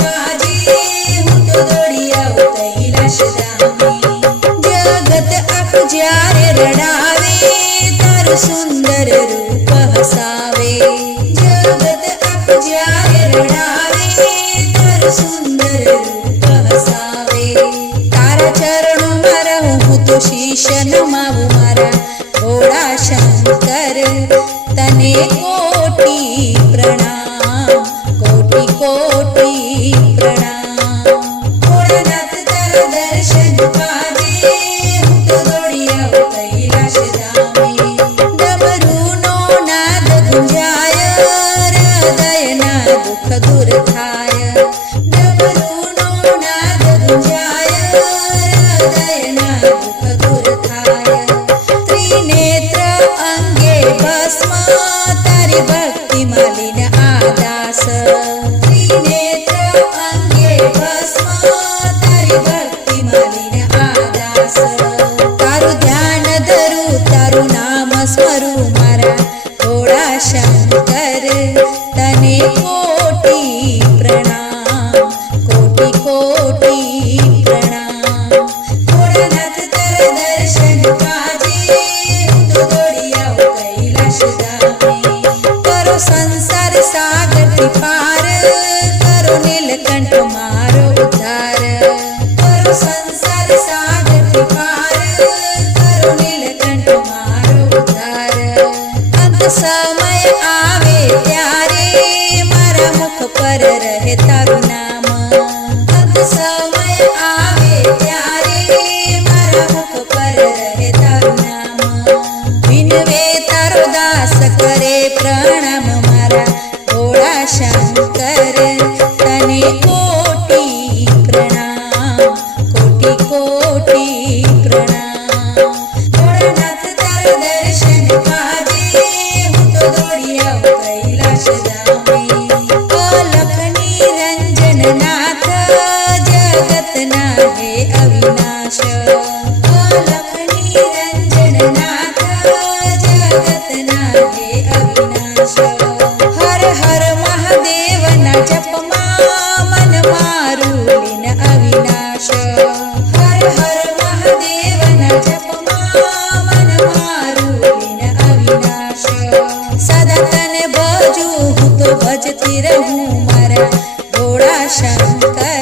काजे हूँ तो दौड़ी आऊं कैलाश धामे। जगत आखु ज्यारे रडावे तारू सुंदर रूप हसावे। जगत आखु ज्यारे रडावे तारू सुंदर रूप हसावे। तारा चरणों में रहूं हूँ तो शीश नमाऊं मारा भोळा शंकर तने कोटि प्रणाम कोटि कोटि प्रणाम। भोळानाथ तारा दर्शन काजे हूँ तो दौड़ी आऊं कैलाश धामे। डमरूनो नाद गुंजाय हृदयना दुख दूर थाय। डमरूनो नाद गुंजाय हृदयना दुख दूर थाय। त्रिनेत्र अंगे भस्म तारी भक्ति मालिन आदास। त्रिनेत्र अंगे भस्म तारी भक्ति मालिन आदास। तारू ध्यान धरू तारू नाम स्मरू मारा भोळा शंकर तने कोटि प्रणाम कोटि कोटि प्रणाम। भोळानाथ तारा दर्शन काजे हूँ तो दौड़ी आऊं कैलाश धामे। करो संसार सागर थी पार करो नीलकंठ मारो उद्धार। करो संसार सागर थी पार करो नीलकंठ मारो उद्धार। अंत समय आवे त्यारे मारा मुख पर रहे तारू नाम। अंत समय आवे त्यारे मारा मुख पर रहे तारू नाम। विनवे तारो दास करे प्रणाम मारा भोळा शंकर तने कोटि प्रणाम कोटि कोटि प्रणाम। भोळानाथ तारा दर्शन काजे हूँ तो दौड़ी आऊं कैलाश धामे। अलख निरंजन नाथ जगत ना है अविनाश। अलख निरंजन नाथ जगत ना है अविनाश। हर हर महादेव ना जपमा मन मारूलिन अविनाश। हर हर महादेव ना जपमा मन मारूलिन अविनाश। सदा तने भजू हूँ तो भजती रहूं मारा भोळा शंकर